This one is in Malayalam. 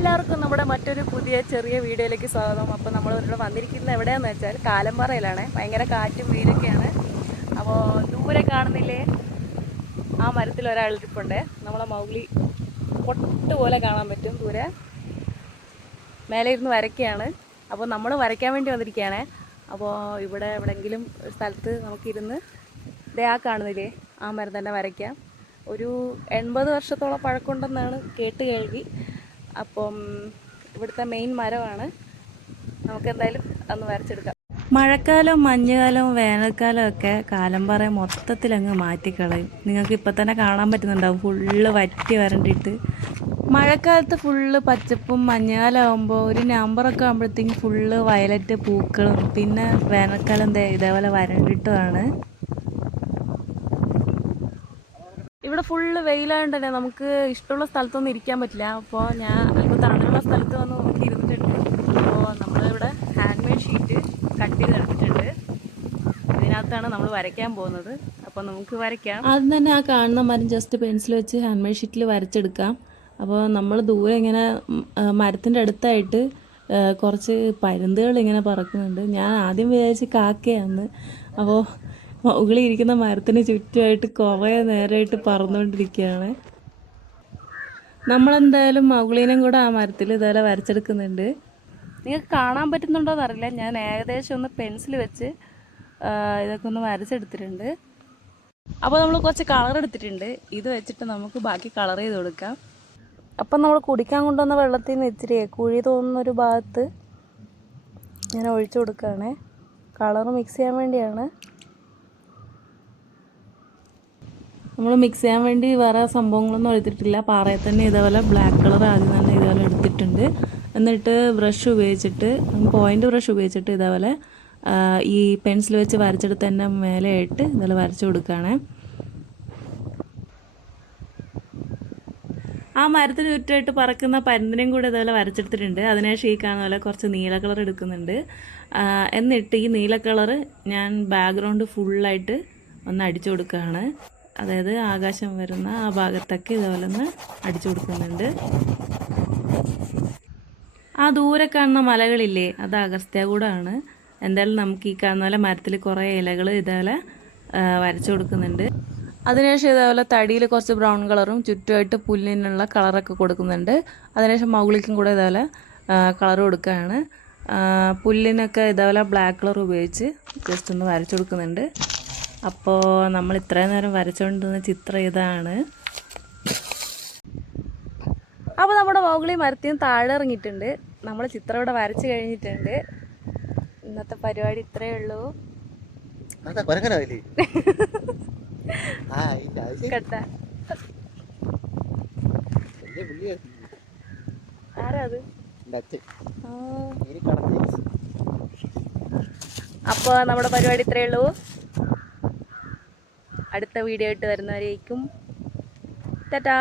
എല്ലാവർക്കും നമ്മുടെ മറ്റൊരു പുതിയ ചെറിയ വീഡിയോയിലേക്ക് സ്വാഗതം. അപ്പോൾ നമ്മളിവിടെ വന്നിരിക്കുന്നത് എവിടെയാണെന്ന് വെച്ചാൽ കാലമ്പാറയിലാണ്. ഭയങ്കര കാറ്റും വെയിലൊക്കെയാണ്. അപ്പോൾ ദൂരെ കാണുന്നില്ലേ, ആ മരത്തിൽ ഒരാളിരിപ്പുണ്ട്. നമ്മളെ മൗഗ്ലി പൊട്ട് പോലെ കാണാൻ പറ്റും ദൂരെ. മേലെ ഇരുന്ന് വരയ്ക്കുകയാണ്. അപ്പോൾ നമ്മൾ വരയ്ക്കാൻ വേണ്ടി വന്നിരിക്കുകയാണ്. അപ്പോൾ ഇവിടെ എവിടെയെങ്കിലും ഒരു സ്ഥലത്ത് നമുക്കിരുന്ന് ദേ ആ കാണുന്നില്ലേ, ആ മരം തന്നെ വരയ്ക്കാം. ഒരു 80 വർഷത്തോളം പഴക്കമുണ്ടെന്നാണ് കേട്ട് കേൾവി. അപ്പം ഇവിടുത്തെ മെയിൻ മരമാണ്. നമുക്ക് എന്തായാലും അന്ന് വരച്ചെടുക്കാം. മഴക്കാലം, മഞ്ഞുകാലം, വേനൽക്കാലം ഒക്കെ കാലമ്പാറ മൊത്തത്തിൽ അങ്ങ് മാറ്റിക്കളയും. നിങ്ങൾക്ക് ഇപ്പം തന്നെ കാണാൻ പറ്റുന്നുണ്ടാവും, ഫുള്ള് വറ്റി വരണ്ടിട്ട്. മഴക്കാലത്ത് ഫുള്ള് പച്ചപ്പും, മഞ്ഞുകാലം ആകുമ്പോൾ ഒരു നവംബറൊക്കെ ആകുമ്പോഴത്തേക്കും ഫുള്ള് വയലറ്റ് പൂക്കളും, പിന്നെ വേനൽക്കാലം ഇതേപോലെ വരണ്ടിട്ടുമാണ്. ഇവിടെ ഫുള്ള് വെയിലായതുകൊണ്ട് തന്നെ നമുക്ക് ഇഷ്ടമുള്ള സ്ഥലത്തൊന്നും ഇരിക്കാൻ പറ്റില്ല. അപ്പോൾ ഞാൻ ഇപ്പോൾ തണലുള്ള സ്ഥലത്ത് വന്ന് നോക്കി ഇരുന്നിട്ടുണ്ട്. അപ്പോൾ നമ്മളിവിടെ ഹാൻഡ് മെയ്ഡ് ഷീറ്റ് കട്ട് ചെയ്തെടുത്തിട്ടുണ്ട്. ഇതിനകത്താണ് നമ്മൾ വരയ്ക്കാൻ പോകുന്നത്. അപ്പോൾ നമുക്ക് വരയ്ക്കാം. ആദ്യം തന്നെ ആ കാണുന്ന മരം ജസ്റ്റ് പെൻസിൽ വെച്ച് ഹാൻഡ് മെയ്ഡ് ഷീറ്റിൽ വരച്ചെടുക്കാം. അപ്പോൾ നമ്മൾ ദൂരെ ഇങ്ങനെ മരത്തിൻ്റെ അടുത്തായിട്ട് കുറച്ച് പരുന്തുകൾ ഇങ്ങനെ പറക്കുന്നുണ്ട്. ഞാൻ ആദ്യം വിചാരിച്ച് കാക്കയാന്ന്. അപ്പോൾ മുകളിൽ ഇരിക്കുന്ന മരത്തിന് ചുറ്റുമായിട്ട് കുറേ നേരമായിട്ട് പറന്നുകൊണ്ടിരിക്കുകയാണ്. നമ്മളെന്തായാലും മൗഗ്ലീനും കൂടെ ആ മരത്തിൽ ഇതുപോലെ വരച്ചെടുക്കുന്നുണ്ട്. നിങ്ങൾക്ക് കാണാൻ പറ്റുന്നുണ്ടോയെന്ന് അറിയില്ല, ഞാൻ ഏകദേശം ഒന്ന് പെൻസിൽ വെച്ച് ഇതൊക്കെ ഒന്ന് വരച്ചെടുത്തിട്ടുണ്ട്. അപ്പോൾ നമ്മൾ കുറച്ച് കളർ എടുത്തിട്ടുണ്ട്. ഇത് വെച്ചിട്ട് നമുക്ക് ബാക്കി കളർ ചെയ്ത് കൊടുക്കാം. അപ്പം നമ്മൾ കുടിക്കാൻ കൊണ്ടുവന്ന വെള്ളത്തിൽ നിന്ന് ഇച്ചിരി കുഴി തോന്നുന്നൊരു ഭാഗത്ത് ഞാൻ ഒഴിച്ചു കൊടുക്കുകയാണ്. കളർ മിക്സ് ചെയ്യാൻ വേണ്ടിയാണ്. നമ്മൾ മിക്സ് ചെയ്യാൻ വേണ്ടി വേറെ സംഭവങ്ങളൊന്നും എടുത്തിട്ടില്ല. പാറയിൽ തന്നെ ഇതേപോലെ ബ്ലാക്ക് കളർ ആദ്യം തന്നെ ഇതേപോലെ എടുത്തിട്ടുണ്ട്. എന്നിട്ട് ബ്രഷ് ഉപയോഗിച്ചിട്ട്, പോയിൻ്റ് ബ്രഷ് ഉപയോഗിച്ചിട്ട് ഇതേപോലെ ഈ പെൻസിൽ വെച്ച് വരച്ചെടുത്ത് തന്നെ മേലെയായിട്ട് ഇതേപോലെ വരച്ചു കൊടുക്കുകയാണ്. ആ മരത്തിന് ചുറ്റുമായിട്ട് പറക്കുന്ന പരുന്തിനെയും കൂടെ ഇതേപോലെ വരച്ചെടുത്തിട്ടുണ്ട്. അതിനുശേഷം ഈ കാണുന്ന പോലെ കുറച്ച് നീല കളർ എടുക്കുന്നുണ്ട്. എന്നിട്ട് ഈ നീല കളറ് ഞാൻ ബാക്ക്ഗ്രൗണ്ട് ഫുള്ളായിട്ട് ഒന്ന് അടിച്ചു കൊടുക്കുകയാണ്. അതായത് ആകാശം വരുന്ന ആ ഭാഗത്തൊക്കെ ഇതുപോലെ ഒന്ന് അടിച്ചു കൊടുക്കുന്നുണ്ട്. ആ ദൂരെ കാണുന്ന മലകളില്ലേ, അത് അഗസ്ത്യാർകൂടമാണ്. എന്തായാലും നമുക്ക് ഈ കാണുന്ന പോലെ മരത്തിൽ കുറേ ഇലകൾ ഇതേപോലെ വരച്ചു കൊടുക്കുന്നുണ്ട്. അതിനുശേഷം ഇതേപോലെ തടിയിൽ കുറച്ച് ബ്രൗൺ കളറും ചുറ്റുമായിട്ട് പുല്ലിനുള്ള കളറൊക്കെ കൊടുക്കുന്നുണ്ട്. അതിനുശേഷം മൗഗ്ലിക്കും കൂടെ ഇതേപോലെ കളർ കൊടുക്കുകയാണ്. പുല്ലിനൊക്കെ ഇതേപോലെ ബ്ലാക്ക് കളർ ഉപയോഗിച്ച് ജസ്റ്റ് ഒന്ന് വരച്ചു കൊടുക്കുന്നുണ്ട്. അപ്പോൾ നമ്മൾ ഇത്രയും നേരം വരച്ചുകൊണ്ടിരുന്ന ചിത്രം ഇതാണ്. അപ്പോൾ നമ്മുടെ മൗഗ്ലി മരത്തിൽ നിന്ന് താഴെ ഇറങ്ങിയിട്ടുണ്ട്. നമ്മൾ ചിത്രം ഇവിടെ വരച്ച് കഴിഞ്ഞിട്ടുണ്ട്. ഇന്നത്തെ പരിപാടി ഇത്രയേ ഉള്ളൂ. ആരാ അത്? അപ്പോൾ നമ്മുടെ പരിപാടി ഇത്രയേ ഉള്ളൂ. അടുത്ത വീഡിയോ ആയിട്ട് വരുന്നവരേക്കും ടാറ്റാ.